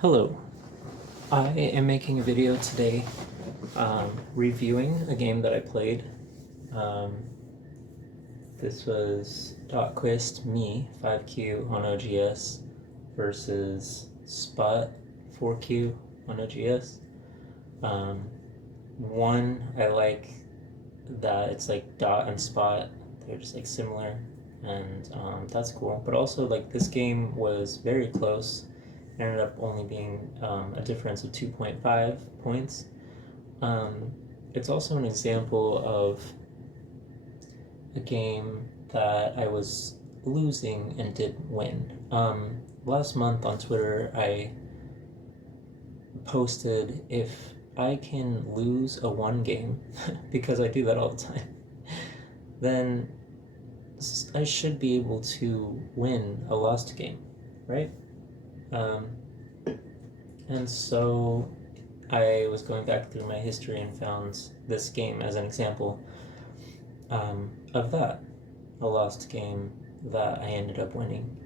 Hello, I am making a video today reviewing a game that I played. Um, this was Dotquist Me 5Q on OGS versus Spot 4Q on OGS. One, I like that it's like Dot and Spot, they're just like similar, and that's cool. But also, like, this game was very close. It ended up only being a difference of 2.5 points. It's also an example of a game that I was losing and did win. Last month on Twitter, I posted if I can lose a one game, because I do that all the time, then I should be able to win a lost game, right? And so I was going back through my history and found this game as an example of that, a lost game that I ended up winning.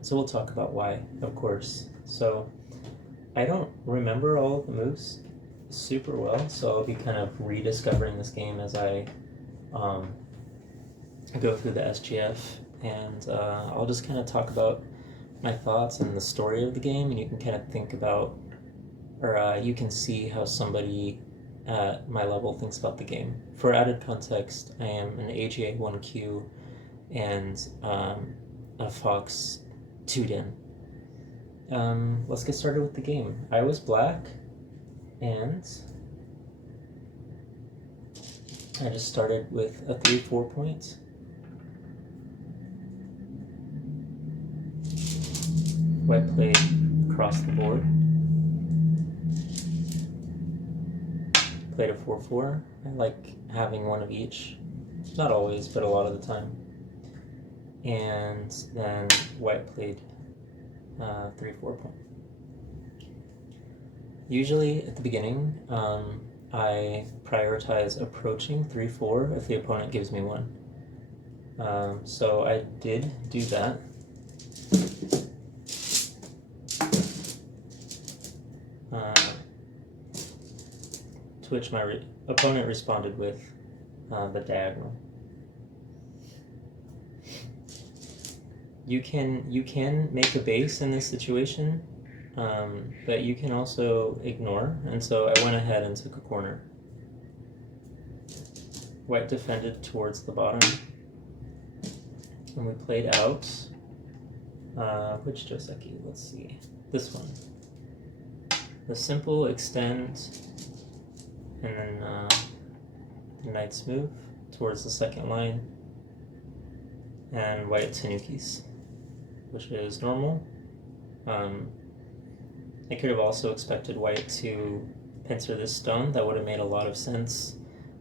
So we'll talk about why, of course. So I don't remember all of the moves super well, so I'll be kind of rediscovering this game as I go through the SGF, and I'll just kind of talk about my thoughts and the story of the game, and you can kind of think about, or you can see how somebody at my level thinks about the game. For added context, I am an AGA 1Q and a Fox 2-din. Let's get started with the game. I was black, and I just started with a 3-4 point. White played across the board. Played a 4-4. I like having one of each. Not always, but a lot of the time. And then white played 3-4 point. Usually at the beginning, I prioritize approaching 3-4 if the opponent gives me one. So I did do that. To which my opponent responded with the diagonal. You can make a base in this situation, but you can also ignore, and so I went ahead and took a corner. White defended towards the bottom, and we played out. Which Joseki? Let's see. This one. The simple extend, and then the knight's move towards the second line, and white Tanukis, which is normal. I could have also expected white to pincer this stone. That would have made a lot of sense,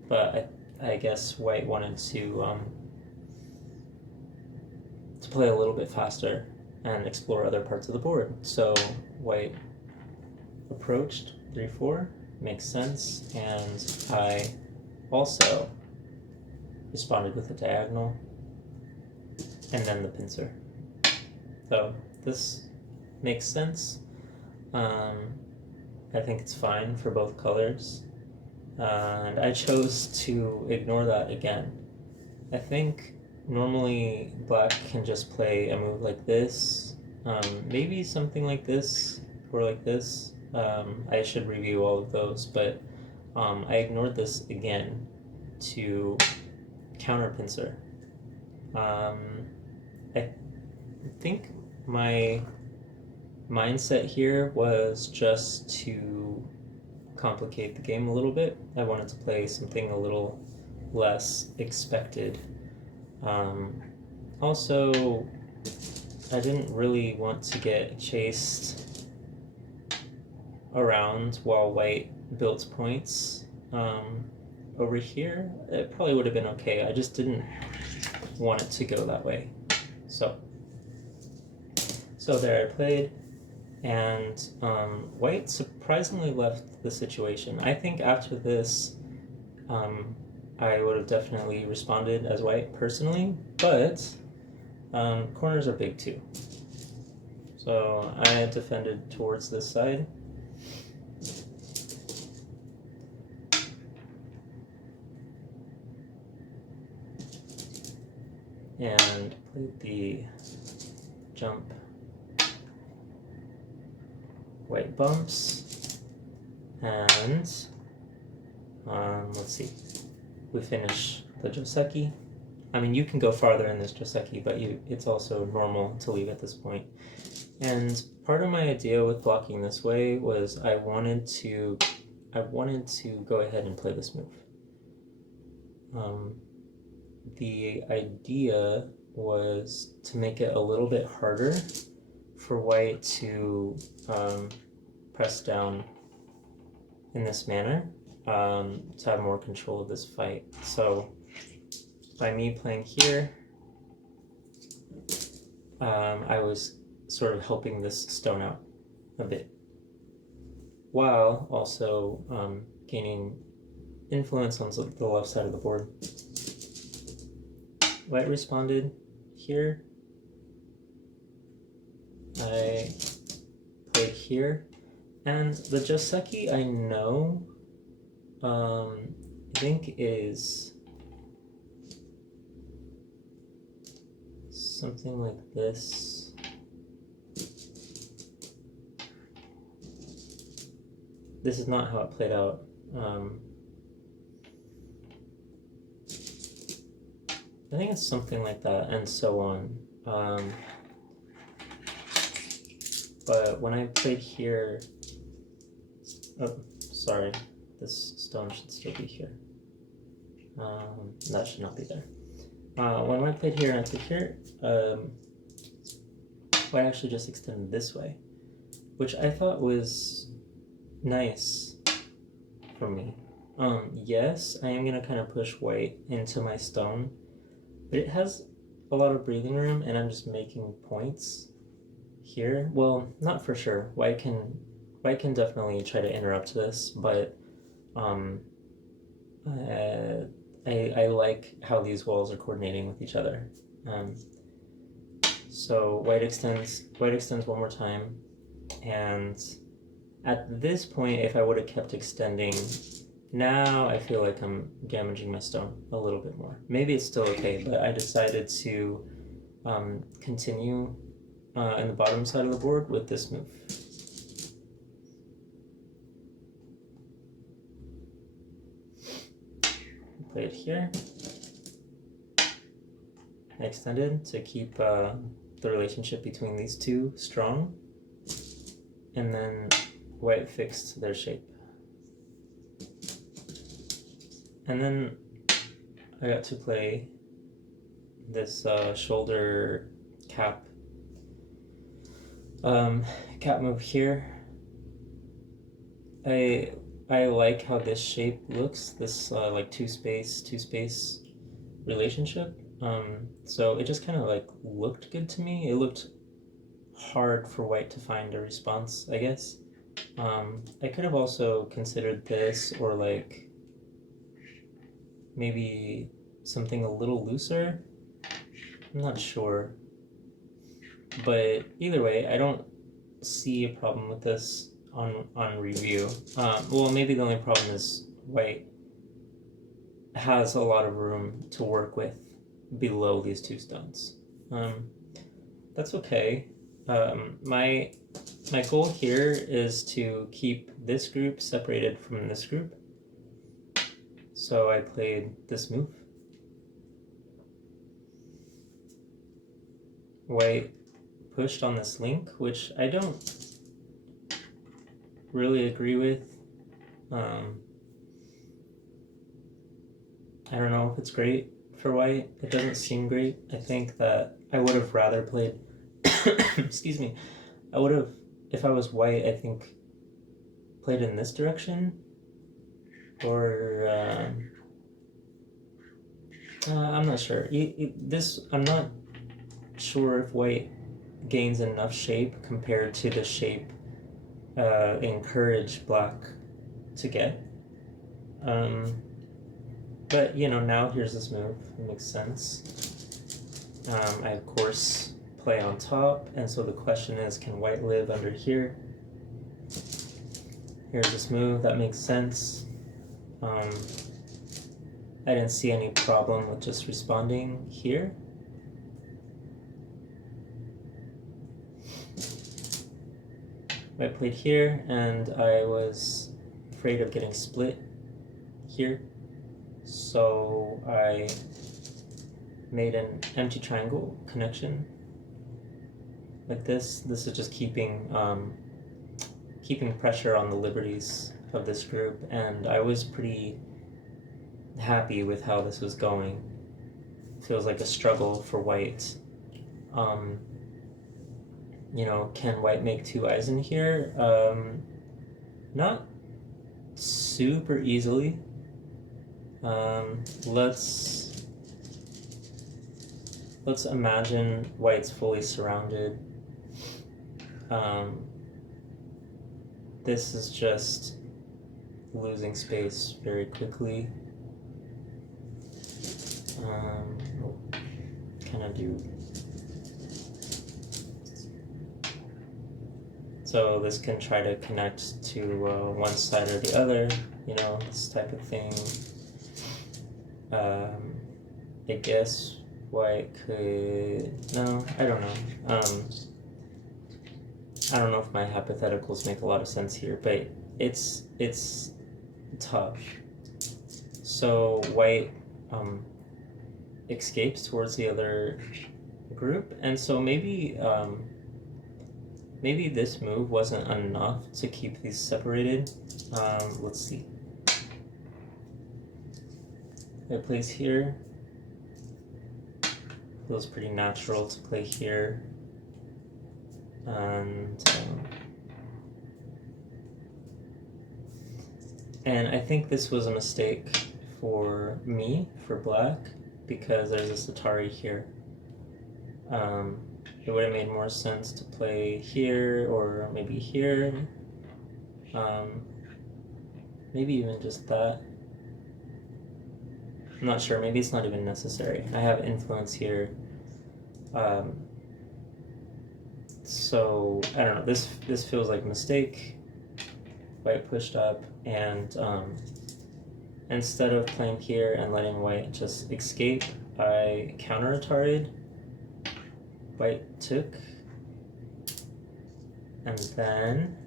but I guess white wanted to play a little bit faster and explore other parts of the board. So white approached 3-4, makes sense, and I also responded with a diagonal and then the pincer. So this makes sense. I think it's fine for both colors, and I chose to ignore that again. I think normally black can just play a move like this, maybe something like this or like this. I should review all of those, but I ignored this again to counter pincer. I think my mindset here was just to complicate the game a little bit. I wanted to play something a little less expected. Also, I didn't really want to get chased around while white built points. Over here, it probably would have been okay. I just didn't want it to go that way. So there I played, and white surprisingly left the situation. I think after this, I would have definitely responded as white personally, but corners are big too. So I defended towards this side. And played the jump. White bumps. And let's see. We finish the Joseki. I mean, you can go farther in this Joseki, but it's also normal to leave at this point. And part of my idea with blocking this way was I wanted to go ahead and play this move. The idea was to make it a little bit harder for white to press down in this manner, to have more control of this fight. So by me playing here, I was sort of helping this stone out a bit, while also gaining influence on the left side of the board. White responded here. I played here. And the Joseki I know, I think is something like this. This is not how it played out. I think it's something like that, and so on. But when I played here, oh, sorry, this stone should still be here. That should not be there. When I played here and I played here, I actually just extended this way, which I thought was nice for me. Yes, I am gonna kind of push white into my stone, but it has a lot of breathing room, and I'm just making points here. Well, not for sure. White can definitely try to interrupt this, but I like how these walls are coordinating with each other. So white extends one more time, and at this point, if I would have kept extending, now I feel like I'm damaging my stone a little bit more. Maybe it's still okay, but I decided to continue in the bottom side of the board with this move. Play it here. I extended to keep the relationship between these two strong, and then white fixed their shape. And then I got to play this shoulder cap move here. I like how this shape looks, this like two space relationship. So it just kind of like looked good to me. It looked hard for white to find a response, I guess. I could have also considered this, or like maybe something a little looser. I'm not sure. But either way, I don't see a problem with this on review. Well, maybe the only problem is white has a lot of room to work with below these two stones. That's okay. My goal here is to keep this group separated from this group. So I played this move. White pushed on this link, which I don't really agree with. I don't know if it's great for white. It doesn't seem great. I think that I would have rather played excuse me. I would have, if I was white, I think played in this direction, or I'm not sure. I'm not sure if white gains enough shape compared to the shape encouraged black to get. But you know, now here's this move. It makes sense. I of course play on top, and so the question is, can white live under here? Here's this move, that makes sense. I didn't see any problem with just responding here. White played here, and I was afraid of getting split here, so I made an empty triangle connection like this. This is just keeping pressure on the liberties of this group, and I was pretty happy with how this was going. Feels like a struggle for white. You know, can white make two eyes in here? Not super easily. Let's imagine white's fully surrounded. This is just losing space very quickly. Kind of do. So this can try to connect to one side or the other, you know, this type of thing. I guess white could, no, I don't know. I don't know if my hypotheticals make a lot of sense here, but it's tough. So white escapes towards the other group, and so maybe maybe this move wasn't enough to keep these separated. Let's see. It plays here. Feels pretty natural to play here. And I think this was a mistake for me, for black, because there's this Atari here. It would have made more sense to play here or maybe here. Maybe even just that. I'm not sure, maybe it's not even necessary. I have influence here. So I don't know, this feels like a mistake. White pushed up, and instead of playing here and letting white just escape, I counter-Atari'd. White took, and then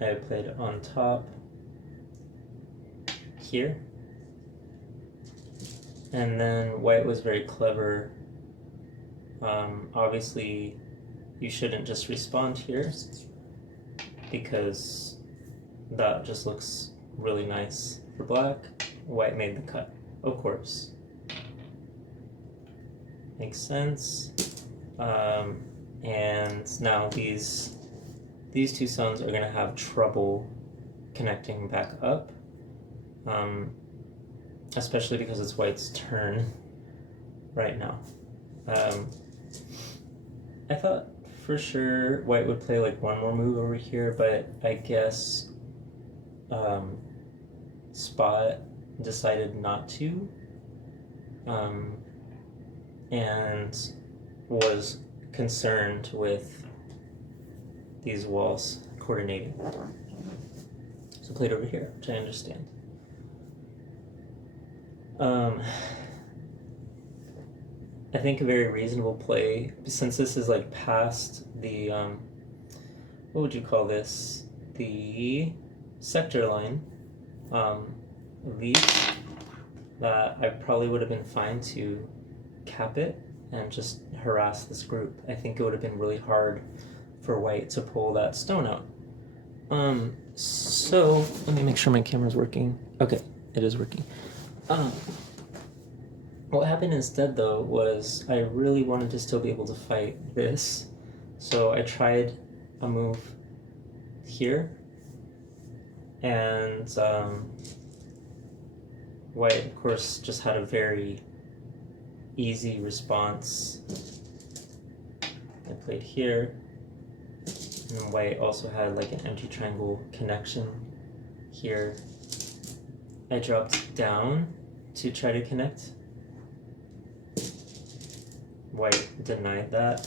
I played on top here, and then white was very clever. Obviously you shouldn't just respond here because that just looks really nice for black. White made the cut, of course. Makes sense. And now these two suns are gonna have trouble connecting back up, especially because it's white's turn right now. I thought for sure white would play like one more move over here, but I guess Spot decided not to, and was concerned with these walls coordinating. So played over here, which I understand. I think a very reasonable play, since this is like past the, what would you call this? The sector line, leads, that I probably would have been fine to cap it and just harass this group. I think it would have been really hard for white to pull that stone out. So let me make sure my camera's working. Okay, it is working. What happened instead though was I really wanted to still be able to fight this, so I tried a move here, and white of course just had a very easy response. I played here, and white also had like an empty triangle connection here. I dropped down to try to connect. white denied that,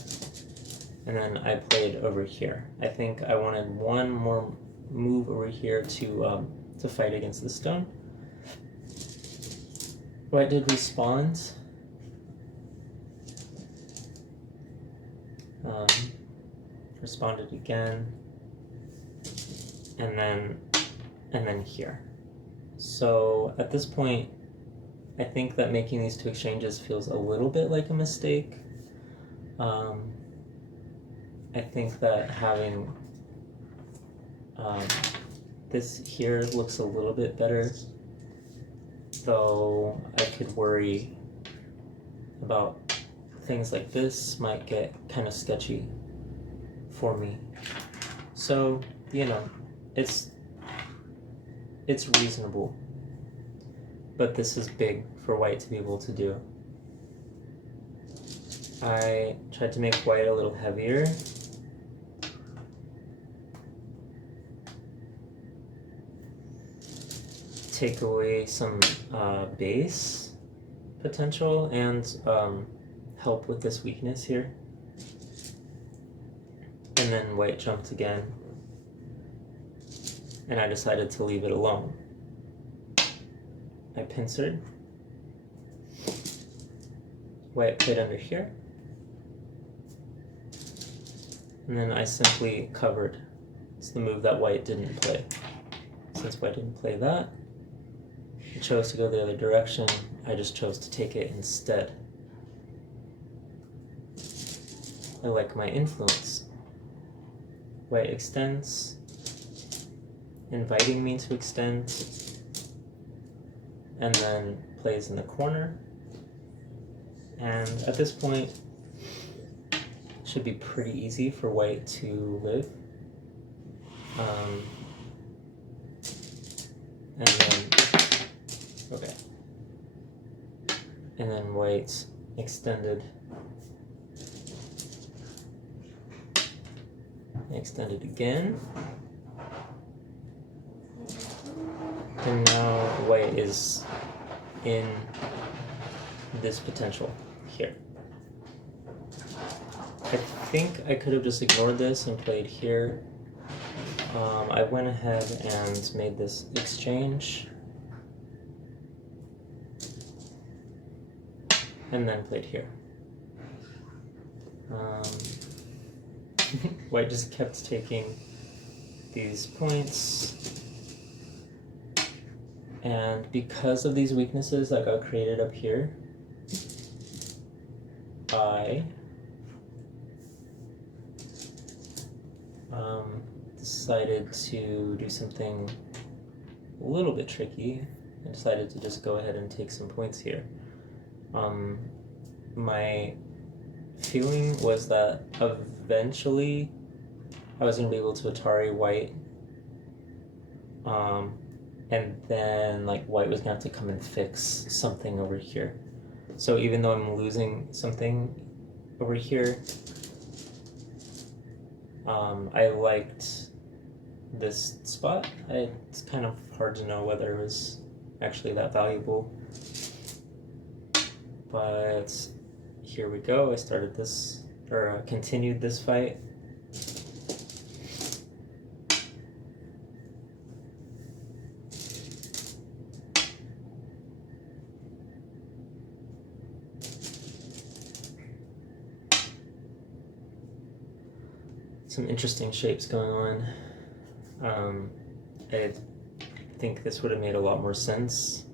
and then I played over here. I think I wanted one more move over here to fight against the stone. White did respond. Responded again, and then here. So at this point, I think that making these two exchanges feels a little bit like a mistake. I think that having this here looks a little bit better, though I could worry about things like this might get kind of sketchy for me. So, you know, it's reasonable, but this is big for white to be able to do. I tried to make white a little heavier. Take away some base potential and help with this weakness here. And then white jumped again, and I decided to leave it alone. I pincered. White played under here, and then I simply covered. It's the move that white didn't play. Since white didn't play that, he chose to go the other direction. I just chose to take it instead. I like my influence. White extends, inviting me to extend, and then plays in the corner. And at this point, it should be pretty easy for white to live. And then, okay. And then white extended again. And now white is in this potential here. I think I could have just ignored this and played here. I went ahead and made this exchange and then played here. White just kept taking these points, and because of these weaknesses that got created up here, I decided to do something a little bit tricky. I decided to just go ahead and take some points here. My feeling was that eventually I was going to be able to Atari white, and then like white was going to have to come and fix something over here. So even though I'm losing something over here, I liked this spot. It's kind of hard to know whether it was actually that valuable, but here we go. I started this, or continued this fight. Some interesting shapes going on. I think this would have made a lot more sense.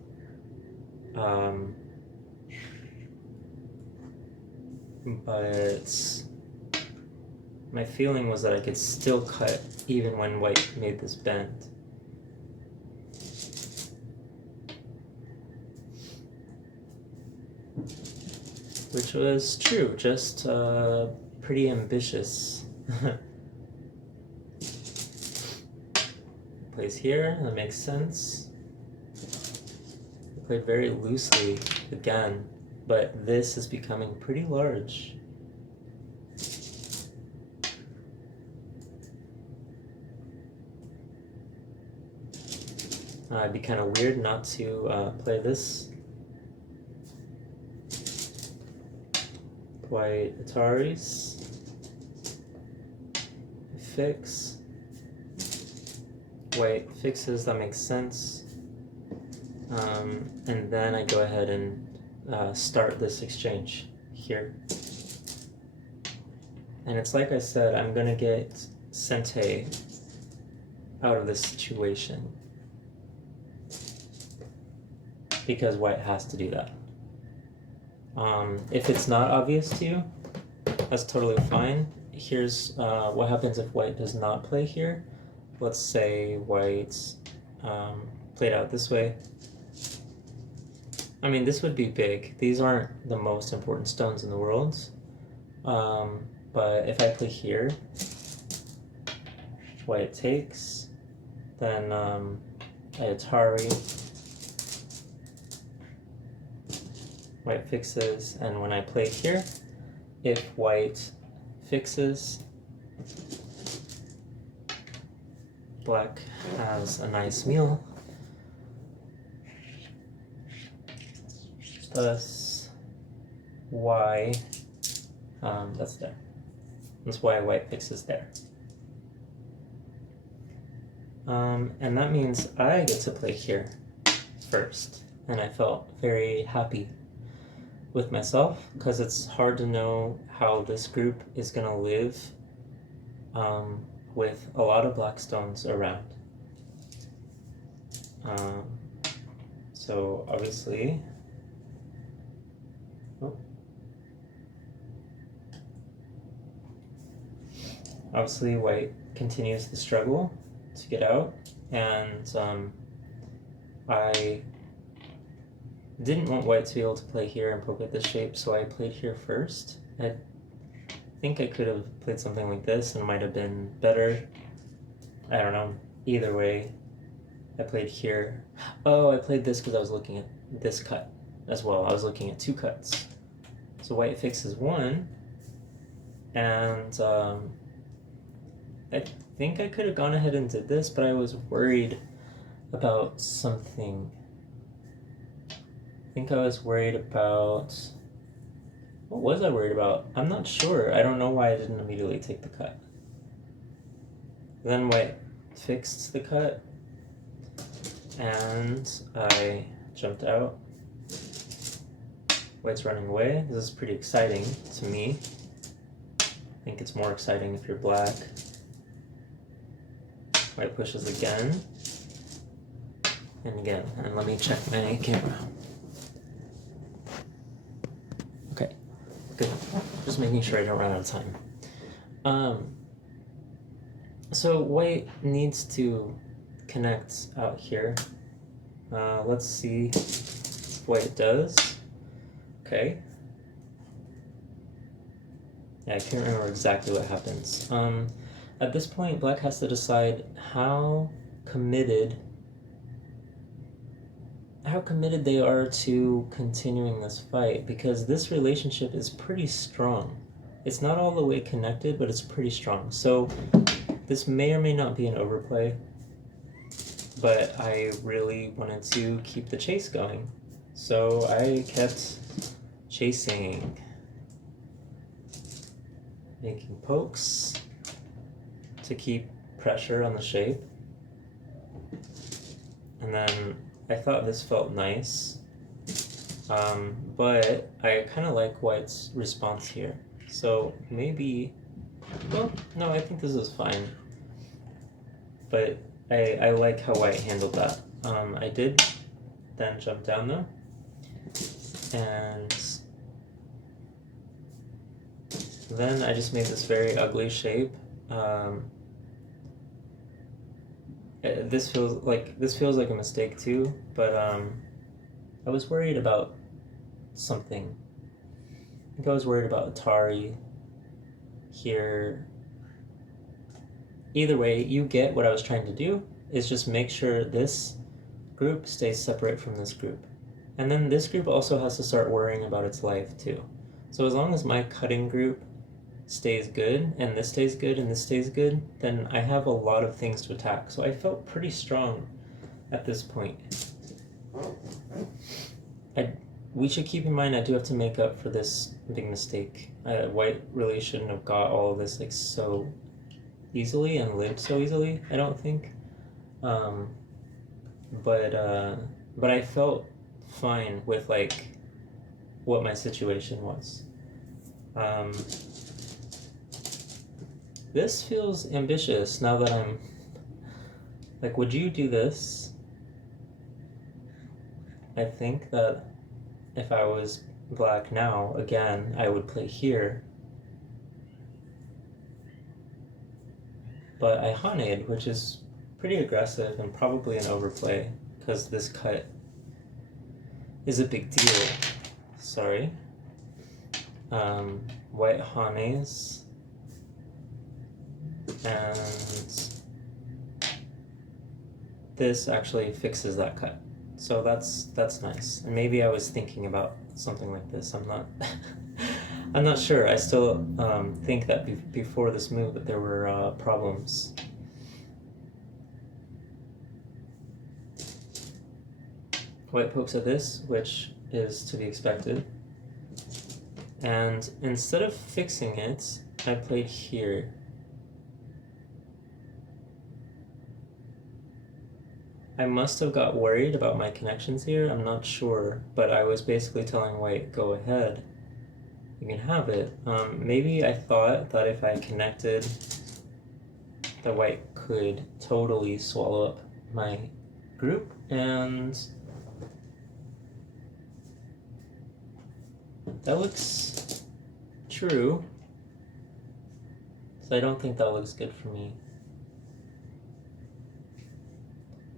But my feeling was that I could still cut even when white made this bend. Which was true, just pretty ambitious. Plays here, that makes sense. I played very loosely again, but this is becoming pretty large. It'd be kind of weird not to play this. white Ataris. Fix. White fixes, that makes sense. And then I go ahead and start this exchange here. And it's like I said, I'm gonna get Sente out of this situation because white has to do that. If it's not obvious to you, that's totally fine. Here's what happens if white does not play here. Let's say white played out this way. I mean, this would be big. These aren't the most important stones in the world. But if I play here, white takes, then I Atari, white fixes, and when I play here, if white fixes, black has a nice meal. Thus, y, that's there. That's why white fixes there. And that means I get to play here first. And I felt very happy with myself because it's hard to know how this group is going to live with a lot of black stones around. So obviously, white continues the struggle to get out, and I didn't want white to be able to play here and poke at this shape, so I played here first. I think I could have played something like this and it might have been better. I don't know. Either way, I played here. Oh, I played this because I was looking at this cut as well. I was looking at two cuts. So white fixes one, and I think I could have gone ahead and did this, but I was worried about something. I think I was worried about... What was I worried about? I'm not sure. I don't know why I didn't immediately take the cut. Then white fixed the cut, and I jumped out. White's running away. This is pretty exciting to me. I think it's more exciting if you're black. White pushes again. And again. And let me check my camera. Okay, good. Just making sure I don't run out of time. So white needs to connect out here. Let's see what it does. Okay. Yeah, I can't remember exactly what happens. At this point, black has to decide how committed they are to continuing this fight, because this relationship is pretty strong. It's not all the way connected, but it's pretty strong. So this may or may not be an overplay, but I really wanted to keep the chase going. So I kept chasing, making pokes to keep pressure on the shape. And then I thought this felt nice, but I kind of like white's response here. So maybe, well, no, I think this is fine. But I like how white handled that. I did then jump down though, and then I just made this very ugly shape. This feels like a mistake too, but I was worried about something. I think I was worried about Atari here. Either way, you get what I was trying to do, is just make sure this group stays separate from this group. And then this group also has to start worrying about its life too. So as long as my cutting group stays good, and this stays good, and this stays good, then I have a lot of things to attack. So I felt pretty strong at this point. we should keep in mind I do have to make up for this big mistake. White really shouldn't have got all of this like so easily and lived so easily, I don't think. Um, but I felt fine with like what my situation was. This feels ambitious now that I'm like, would you do this? I think that if I was black now, again, I would play here. But I Haned, which is pretty aggressive and probably an overplay, because this cut is a big deal. Sorry. White Hanes. And this actually fixes that cut. So that's nice. And maybe I was thinking about something like this. I'm not I'm not sure. I still think that before this move that there were problems. White pokes at this, which is to be expected. And instead of fixing it, I played here. I must have got worried about my connections here, I'm not sure, but I was basically telling White, go ahead, you can have it. Maybe I thought that if I connected, that White could totally swallow up my group, and that looks true, so I don't think that looks good for me.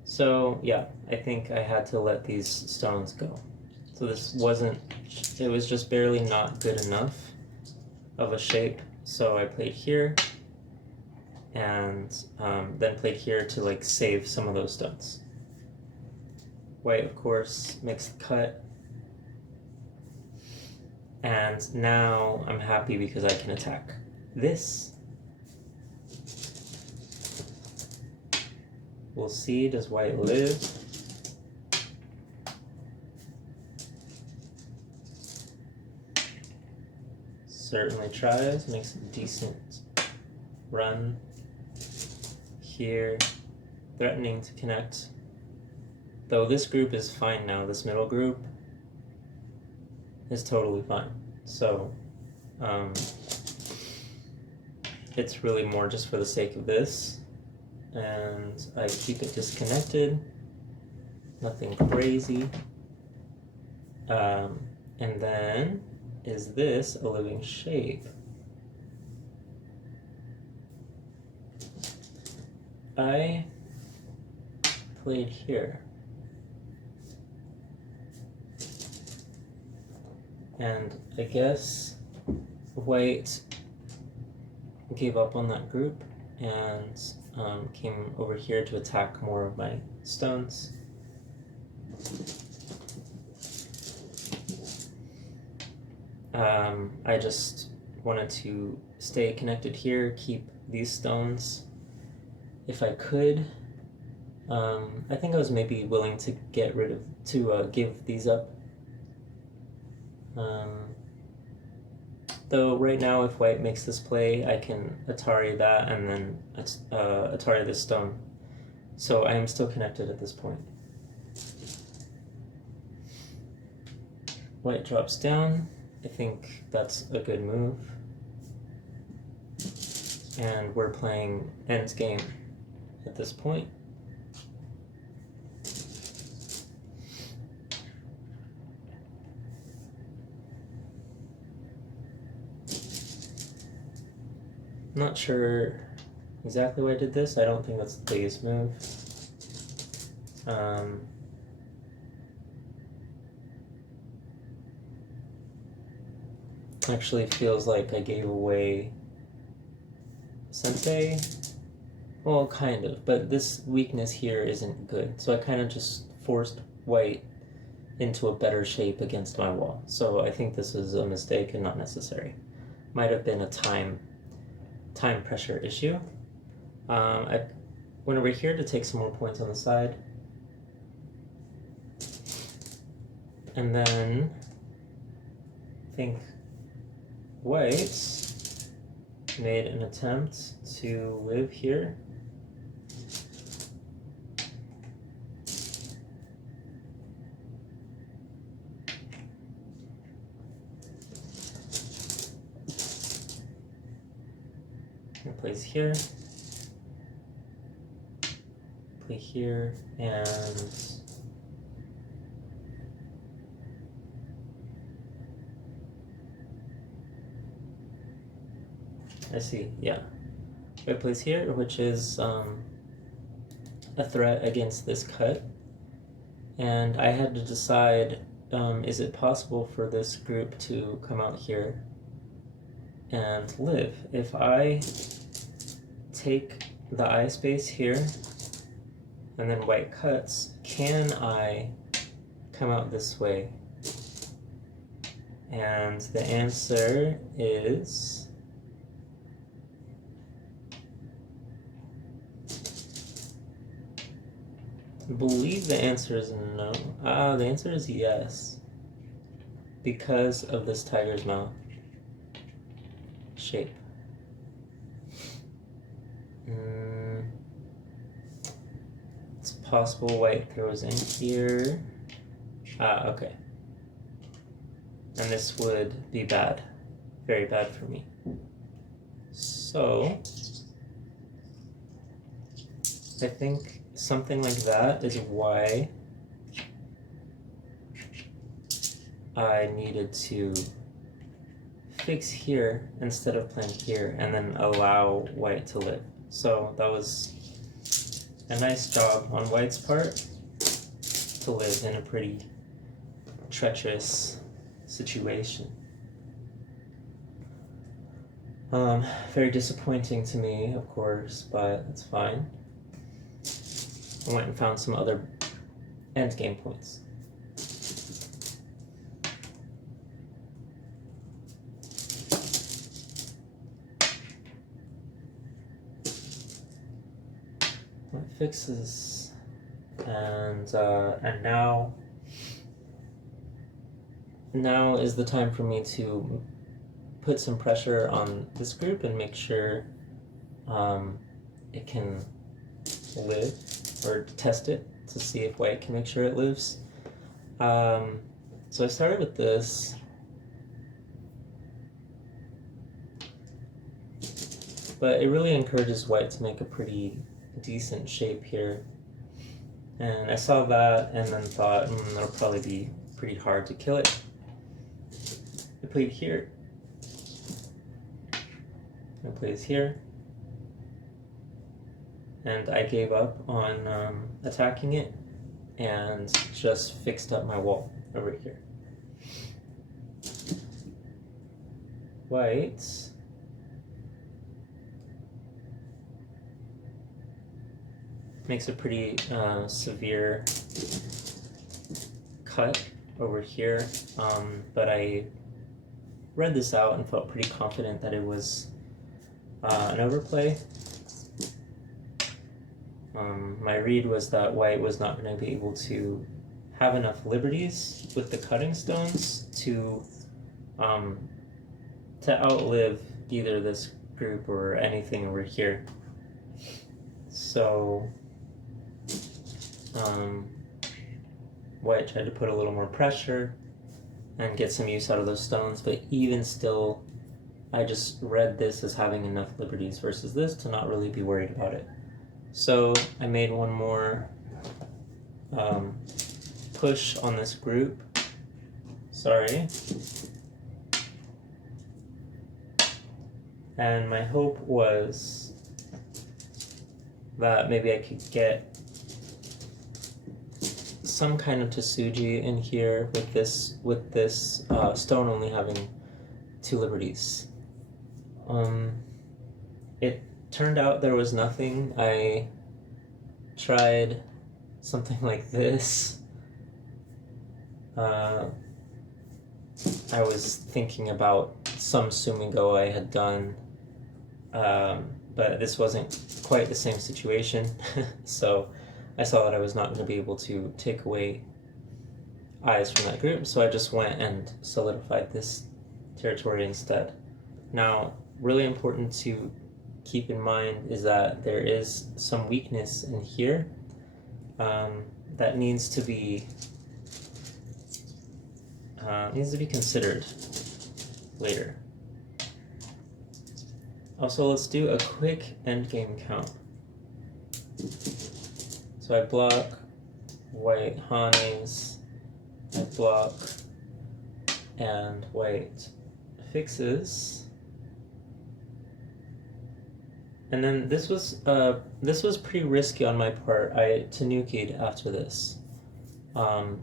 So yeah, I think I had to let these stones go. So this wasn't, it was just barely not good enough of a shape. So I played here and then played here to like save some of those stones. White, of course, makes the cut. And now I'm happy because I can attack this. We'll see, does White live? Certainly tries, makes a decent run here, threatening to connect. Though this group is fine now, this middle group is totally fine. So, it's really more just for the sake of this. And I keep it disconnected, nothing crazy. And then, is this a living shape? I played here. And I guess White gave up on that group and came over here to attack more of my stones. I just wanted to stay connected here, keep these stones if I could. I think I was maybe willing to give these up. Though right now if White makes this play, I can Atari that and then Atari this stone. So I am still connected at this point. White drops down. I think that's a good move. And we're playing endgame at this point. Not sure exactly why I did this. I don't think that's the biggest move. Actually feels like I gave away Sensei. Well, kind of, but this weakness here isn't good. So I kind of just forced White into a better shape against my wall. So I think this is a mistake and not necessary. Might have been a time pressure issue. I went over here to take some more points on the side. And then think white made an attempt to live here. It plays here, play here, and I see, yeah. White plays here, which is a threat against this cut. And I had to decide, is it possible for this group to come out here and live? If I take the I space here, and then white cuts, can I come out this way? And the answer is... I believe the answer is no. The answer is yes. Because of this tiger's mouth shape. It's possible white throws in here. Okay. And this would be bad. Very bad for me. So, I think something like that is why I needed to fix here instead of playing here and then allow white to live. So that was a nice job on white's part to live in a pretty treacherous situation. Very disappointing to me, of course, but it's fine. I went and found some other endgame points. What fixes? And now is the time for me to put some pressure on this group and make sure it can live, or test it to see if white can make sure it lives. So I started with this. But it really encourages white to make a pretty decent shape here. And I saw that and then thought, it'll probably be pretty hard to kill it. I played here. I plays here. And I gave up on attacking it and just fixed up my wall over here. White makes a pretty severe cut over here, but I read this out and felt pretty confident that it was an overplay. My read was that white was not going to be able to have enough liberties with the cutting stones to outlive either this group or anything over here. So white tried to put a little more pressure and get some use out of those stones, but even still, I just read this as having enough liberties versus this to not really be worried about it. So I made one more push on this group. Sorry. And my hope was that maybe I could get some kind of Tsuji in here with this stone only having 2 liberties. It turned out there was nothing. I tried something like this. I was thinking about some Sumigo I had done, but this wasn't quite the same situation. So I saw that I was not going to be able to take away eyes from that group, so I just went and solidified this territory instead. Now, really important to keep in mind is that there is some weakness in here that needs to be considered later. Also, let's do a quick endgame count. So I block white Hanes, I block, and white fixes. And then this was pretty risky on my part. I Tanukid after this to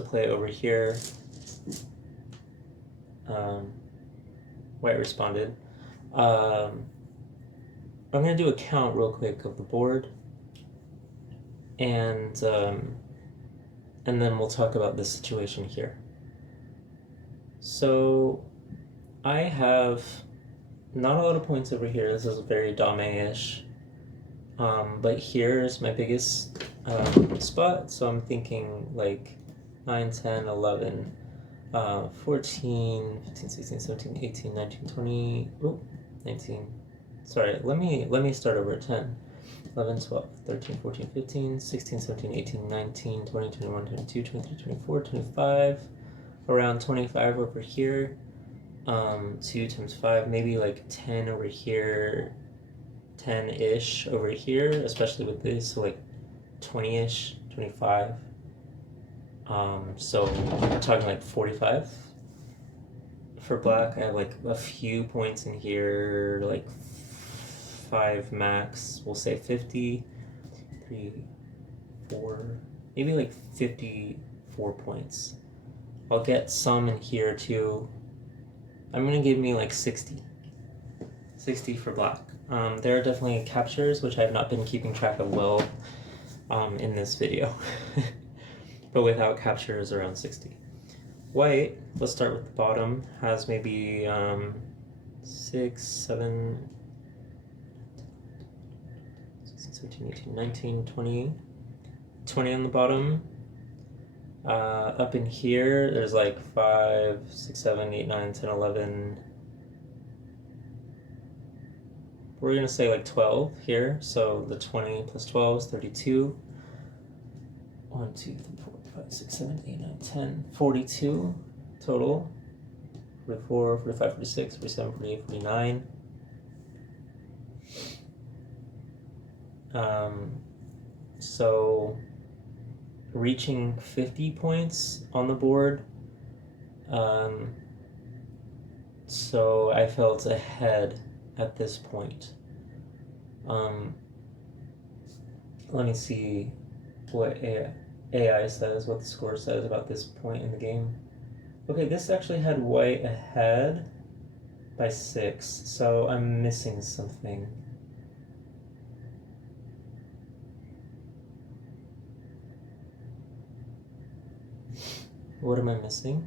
play over here. White responded. I'm gonna do a count real quick of the board, and then we'll talk about this situation here. So I have not a lot of points over here. This is very dame-ish. But here's my biggest spot, so I'm thinking like 9, 10, 11, 14, 15, 16, 17, 18, 19, 20, 19. Sorry, let me start over at 10. 11, 12, 13, 14, 15, 16, 17, 18, 19, 20, 21, 22, 23, 24, 25, around 25 over here. 2 times 5, maybe like 10 over here, 10-ish over here, especially with this, so like 20-ish, 25. So we're talking like 45. For black, I have like a few points in here, like 5 max, we'll say 50, 3, 4, maybe like 54 points. I'll get some in here too. I'm gonna give me like 60 for black. There are definitely captures, which I have not been keeping track of well in this video. But without captures, around 60. White, let's start with the bottom, has maybe 6, 7, 16, 17, 18, 19, 20. 20 on the bottom. Up in here, there's like 5, 6, 7, 8, 9, 10, 11. We're gonna say like 12 here, so the 20 plus 12 is 32. 1, 2, 3, 4, 5, 6, 7, 8, 9, 10, 42 total. 44, 45, 46, 47, 48, 49. So reaching 50 points on the board. So I felt ahead at this point. Let me see what AI says, what the score says about this point in the game. Okay, this actually had white ahead by 6, so I'm missing something. What am I missing?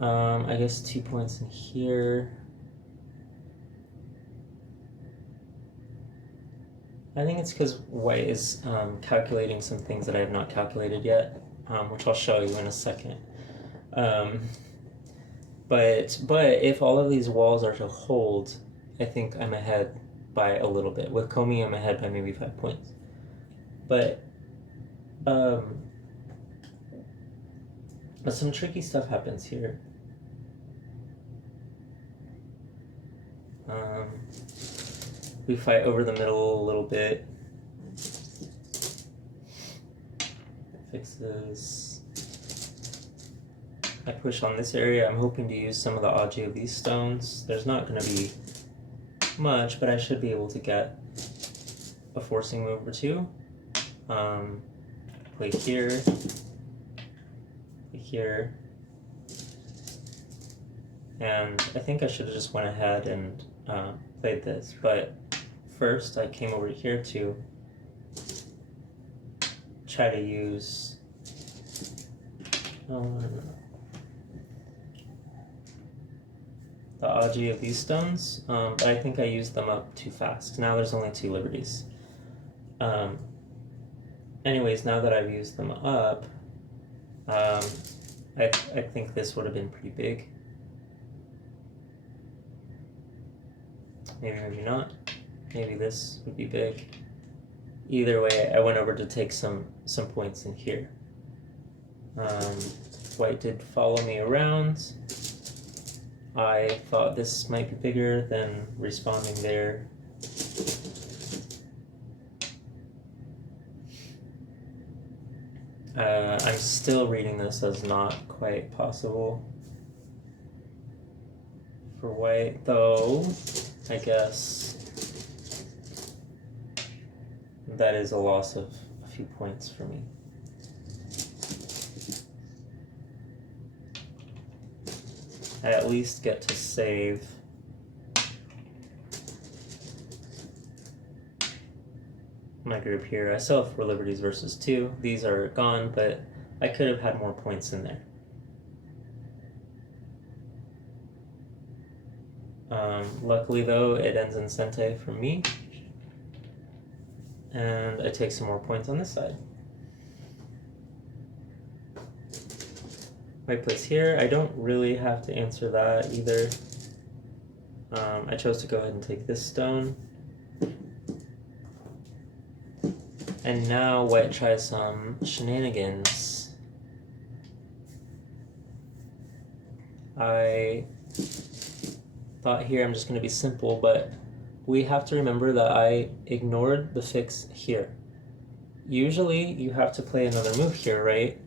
I guess 2 points in here. I think it's because white is calculating some things that I have not calculated yet, which I'll show you in a second. But if all of these walls are to hold, I think I'm ahead by a little bit. With Komi, I'm ahead by maybe 5 points. But some tricky stuff happens here. We fight over the middle a little bit. Fixes. I push on this area. I'm hoping to use some of the Aji of these stones. There's not going to be much, but I should be able to get a forcing move or two. Play here. Play here. And I think I should have just went ahead and played this, but first I came over here to try to use the Aji of these stones, but I think I used them up too fast. Now there's only 2 liberties. Anyways, now that I've used them up, I think this would have been pretty big. Maybe not. Maybe this would be big. Either way, I went over to take some points in here. White did follow me around. I thought this might be bigger than responding there. I'm still reading this as not quite possible for white, though I guess that is a loss of a few points for me. I at least get to save my group here. I still have 4 liberties versus 2. These are gone, but I could have had more points in there. Luckily though, it ends in Sente for me. And I take some more points on this side. White plays here. I don't really have to answer that either. I chose to go ahead and take this stone. And now white tries some shenanigans. I thought here I'm just going to be simple, but we have to remember that I ignored the fix here. Usually you have to play another move here, right?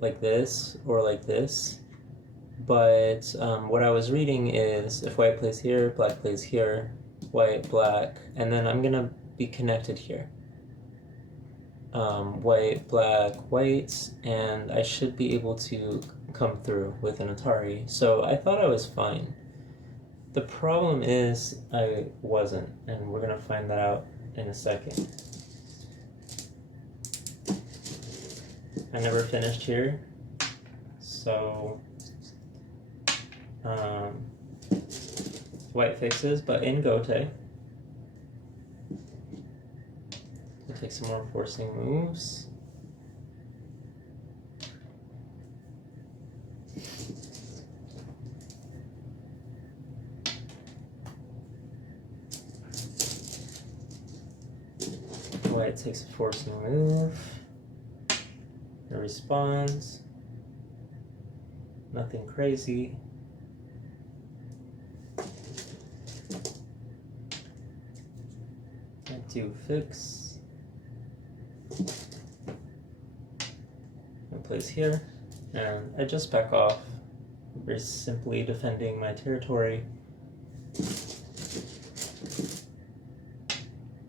Like this or like this. But what I was reading is if white plays here, black plays here, white, black, and then I'm gonna be connected here. White, black, white, and I should be able to come through with an Atari. So I thought I was fine. The problem is I wasn't, and we're gonna find that out in a second. I never finished here, so white fixes, but in Gote, we'll take some more forcing moves. White takes a forcing move. It responds. Nothing crazy. I do fix. It plays here, and I just back off. Very simply defending my territory.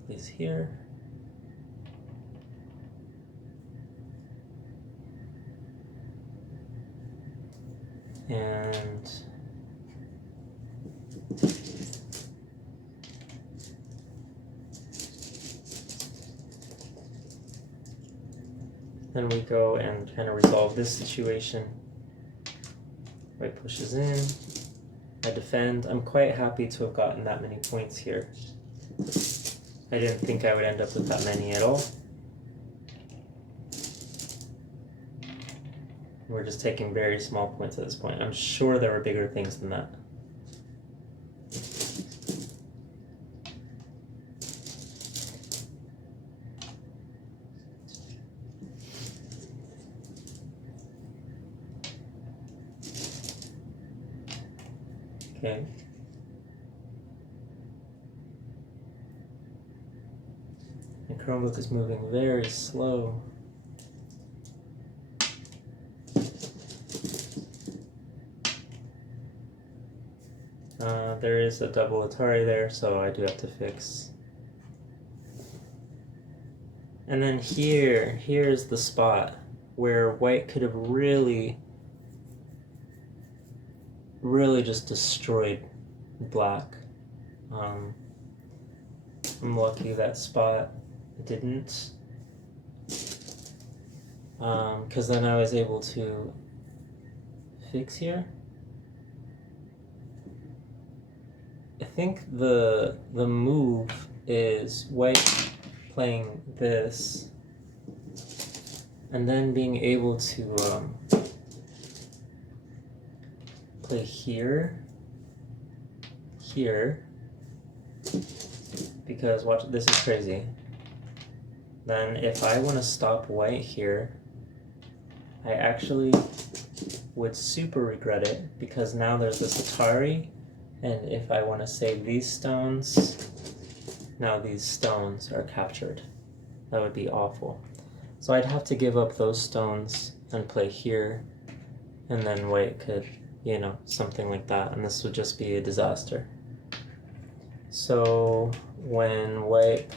Plays here. And then we go and kind of resolve this situation. White pushes in. I defend. I'm quite happy to have gotten that many points here. I didn't think I would end up with that many at all. We're just taking very small points at this point. I'm sure there were bigger things than that. Okay. The Chromebook is moving very slow. There is a double Atari there, so I do have to fix. And then here's the spot where white could have really just destroyed black. I'm lucky that spot didn't. Because then I was able to fix here. think the move is white playing this and then being able to play here, because watch, this is crazy. Then if I want to stop white here, I actually would super regret it, because now there's this Atari, and if I want to save these stones, now these stones are captured. That would be awful. So I'd have to give up those stones and play here, and then white could, you know, something like that, and this would just be a disaster. So when white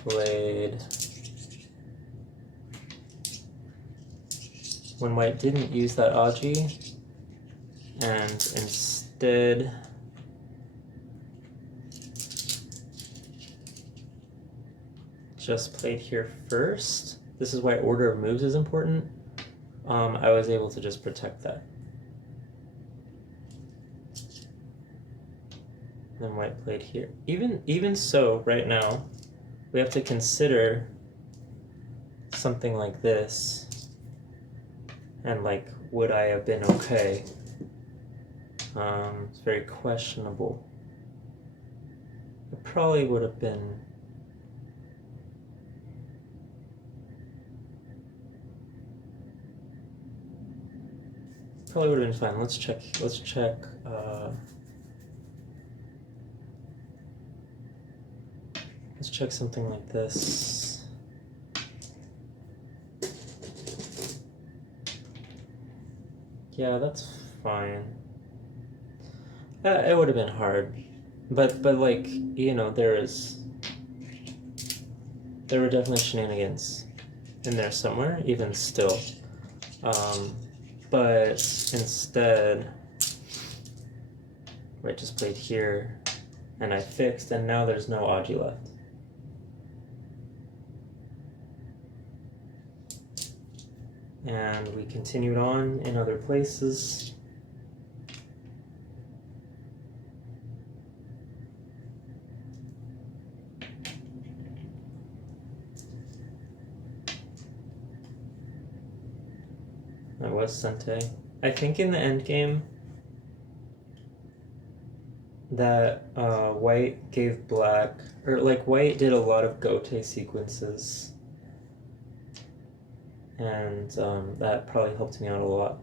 didn't use that Aji, and instead just played here first, this is why order of moves is important, I was able to just protect that. Then white played here. Even so, right now, we have to consider something like this, and like, would I have been okay? It's very questionable. It probably would have been. Probably would have been fine. Let's check. Let's check. Let's check something like this. Yeah, that's fine. It would have been hard, but like, you know, there were definitely shenanigans in there somewhere, even still. But instead, I just played here, and I fixed, and now there's no Aji left. And we continued on in other places. That was Sente. I think in the end game that white gave black, or like white did a lot of Gote sequences, and that probably helped me out a lot.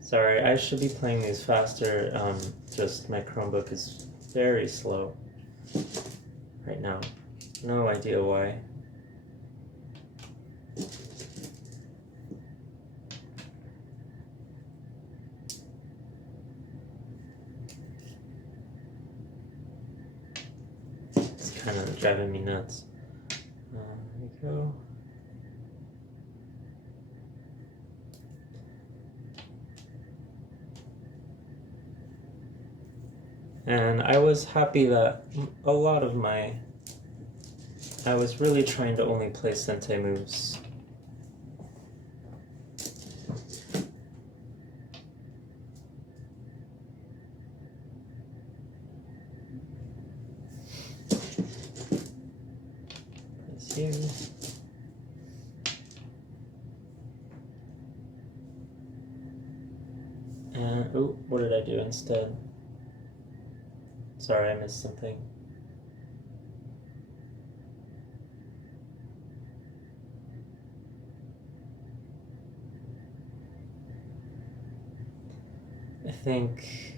Sorry, I should be playing these faster, just my Chromebook is very slow right now. No idea why. It's kind of driving me nuts. There we go. And I was happy that a lot of I was really trying to only play Sente moves. Place here. And, oh, what did I do instead? Sorry, I missed something. I think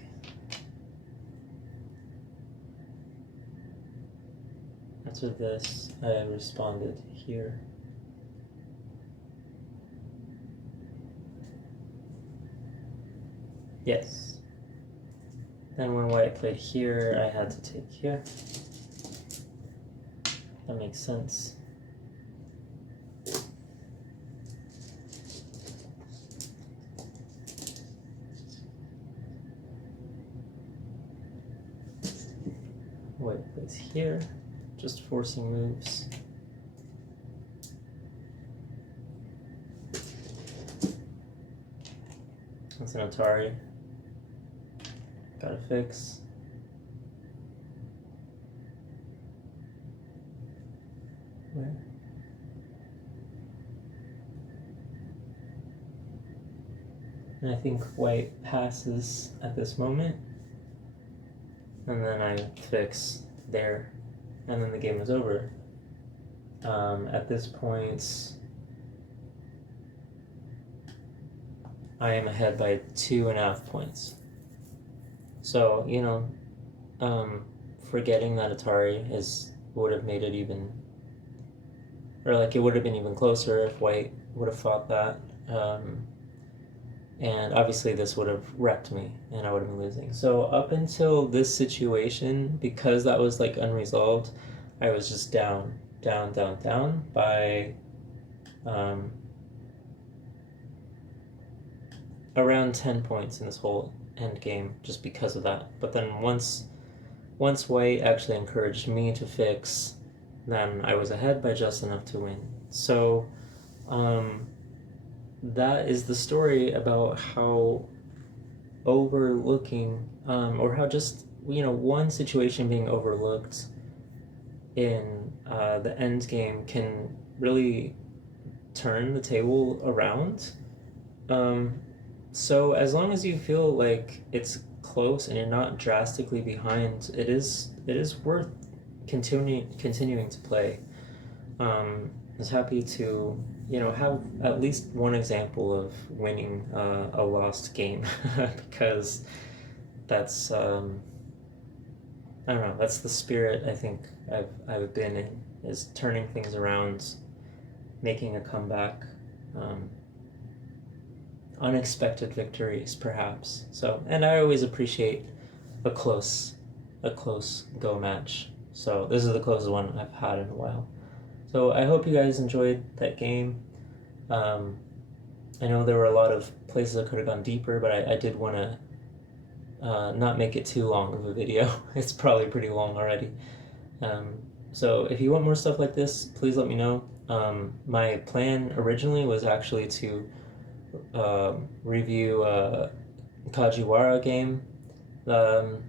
after this, I responded here. Yes. Then when white played here, I had to take here. That makes sense. White plays here, just forcing moves. It's an Atari. Gotta fix. Where? And I think white passes at this moment. And then I fix there. And then the game is over. At this point, I am ahead by 2.5 points. So, you know, forgetting that Atari would have made it even, or like it would have been even closer if white would have fought that. And obviously this would have wrecked me and I would have been losing. So up until this situation, because that was like unresolved, I was just down by around 10 points in this whole end game just because of that. But then once white actually encouraged me to fix, then I was ahead by just enough to win. So that is the story about how overlooking or how just, you know, one situation being overlooked in the end game can really turn the table around. So as long as you feel like it's close and you're not drastically behind, it is worth continuing to play. I was happy to, you know, have at least one example of winning a lost game because that's I don't know, that's the spirit I think I've been in, is turning things around, making a comeback, unexpected victories perhaps. So, and I always appreciate a close go match. So this is the closest one I've had in a while. So I hope you guys enjoyed that game. I know there were a lot of places I could have gone deeper, but I did want to not make it too long of a video. It's probably pretty long already. So if you want more stuff like this, please let me know. My plan originally was actually to review a Kajiwara game that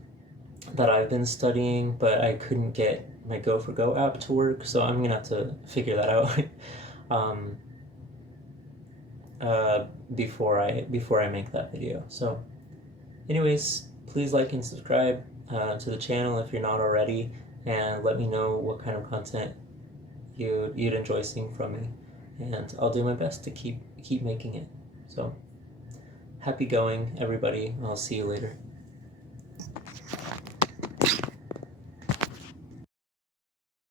I've been studying, but I couldn't get my Go4Go app to work, so I'm gonna have to figure that out before I make that video. So anyways, please like and subscribe to the channel if you're not already, and let me know what kind of content you'd enjoy seeing from me, and I'll do my best to keep making it. So happy going, everybody. I'll see you later.